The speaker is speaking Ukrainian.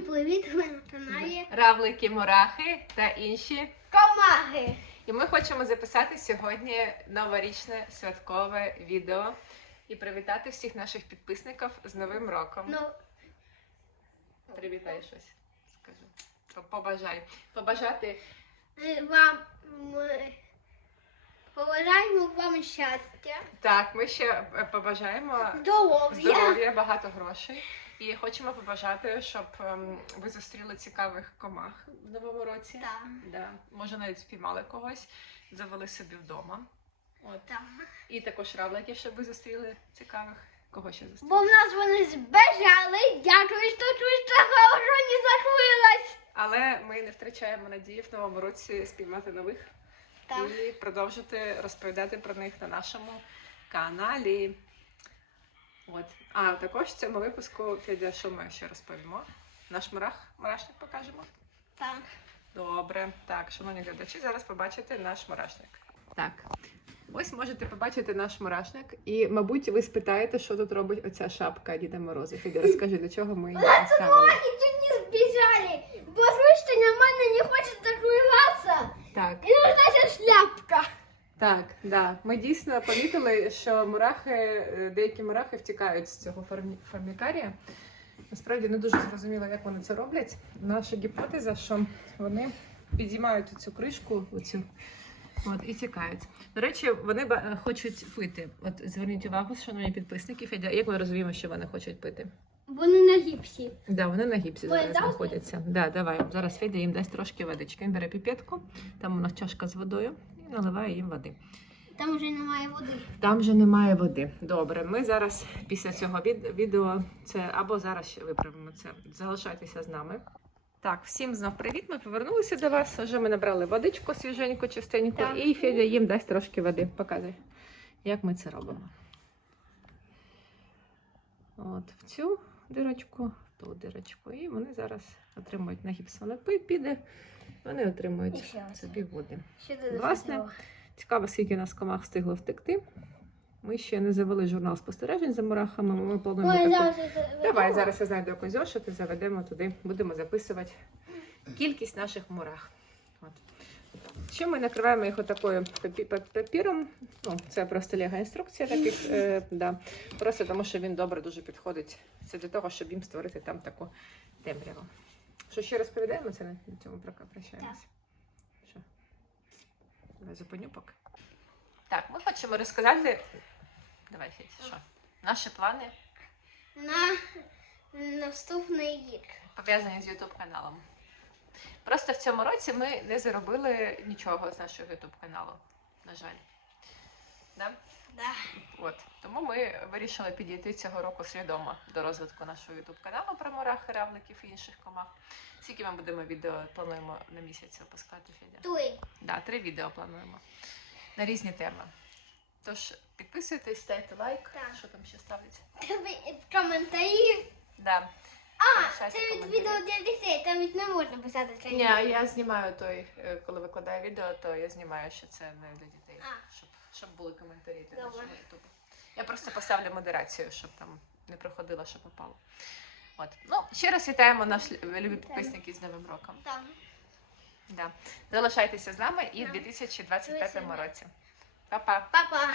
Всім привіт! Ви на каналі равлики, мурахи та інші. Комаги. І ми хочемо записати сьогодні новорічне святкове відео і привітати всіх наших підписників з Новим роком. Ну, Привітай щось. Скажи. По- Побажай. Побажати е, вам ми побажаємо вам щастя, так, ми ще е, побажаємо здоров'я. здоров'я, багато грошей. І хочемо побажати, щоб ем, ви зустріли цікавих комах в новому році. Так. Да. Може, навіть спіймали когось, завели собі вдома. От. Так. І також равликів, щоб ви зустріли цікавих. Кого ще зустріли? Бо в нас вони збежали. Дякую, що що не закрилась. Але ми не втрачаємо надії в новому році спіймати нових Так. і продовжити розповідати про них на нашому каналі. От. А також в цьому випуску Федя, що ми ще розповімо? Наш мурах, мурашник покажемо. Так. Добре, так, шановні глядачі, зараз побачите наш мурашник. Так. Ось можете побачити наш мурашник, і, мабуть, ви спитаєте, що тут робить оця шапка Діда Мороза. Федя, розкажи, для чого ми її поставили. Чуть не сбежали. Потому что нормально не хочет закрываться. Так, И нужна сейчас шляпка. Так, да. Ми дійсно помітили, що мурахи, е, деякі мурахи втікають з цього формікарія. Насправді не дуже зрозуміло, як вони це роблять. Наша гіпотеза, що вони підіймають цю кришку, оцю, от, і тікають. До речі, вони хочуть пити. От зверніть увагу, шановні підписники, Федя, як ми розуміємо, що вони хочуть пити? Вони на гіпсі. Да, вони на гіпсі Ой, зараз знаходяться. Да, давай. Зараз Федя їм дасть трошки водички. Він бере піпетку, там у нас чашка з водою, і наливає їм води. Там вже немає води. Там вже немає води. Добре, ми зараз після цього відео це або зараз ще виправимо це. Залишайтеся з нами. Так, всім знов привіт. Ми повернулися до вас. Вже ми набрали водичку свіженьку, чистеньку, Так. і Федя їм дасть трошки води. Показуй, як ми це робимо. От в цю дирочку, в ту дирочку. І вони зараз отримують на гіпс. Воно піде, вони отримують собі води. Власне? Цікаво, скільки нас комах встигло втекти. Ми ще не завели журнал спостережень за мурахами. Ми плануємо Ой, таку. Давай зараз я знайду якусь зошити, заведемо туди, будемо записувати кількість наших мурах. От. Ще ми накриваємо їх отакою папіром. Ну, це просто лего інструкція таких, е, да. просто тому, що він добре дуже підходить. Це для того, щоб їм створити там таку темряву. Що ще розповідаємо, це на цьому прощаємося. Що? Давай зупиню поки. Так, ми хочемо розказати. Давай, Федя, що? Наші плани На наступний рік. пов'язані з YouTube каналом. Просто в цьому році ми не заробили нічого з нашого YouTube каналу, на жаль. Да? Да. От. Тому ми вирішили підійти цього року свідомо до розвитку нашого YouTube каналу про мурах, равликів і інших комах. Скільки ми будемо відео плануємо на місяць випускати, Федя? Туй. Да, три відео плануємо на різні теми. Тож підписуйтесь, ставте лайк. Так. Що там ще ставиться? В коментарі. Да. А, Залишайте це від коментарі. відео для дітей, там від не можна писати це. Ні, я знімаю той, е, коли викладаю відео, то я знімаю, що це не для дітей, А. щоб, щоб були коментарі для Добре. нашого ютубу. Я просто поставлю модерацію, щоб там не проходило, що попало. От. Ну, ще раз вітаємо наш любі підписники з Новим роком. Там. Да. Залишайтеся з нами і в 2025 році. Па-па! Папа.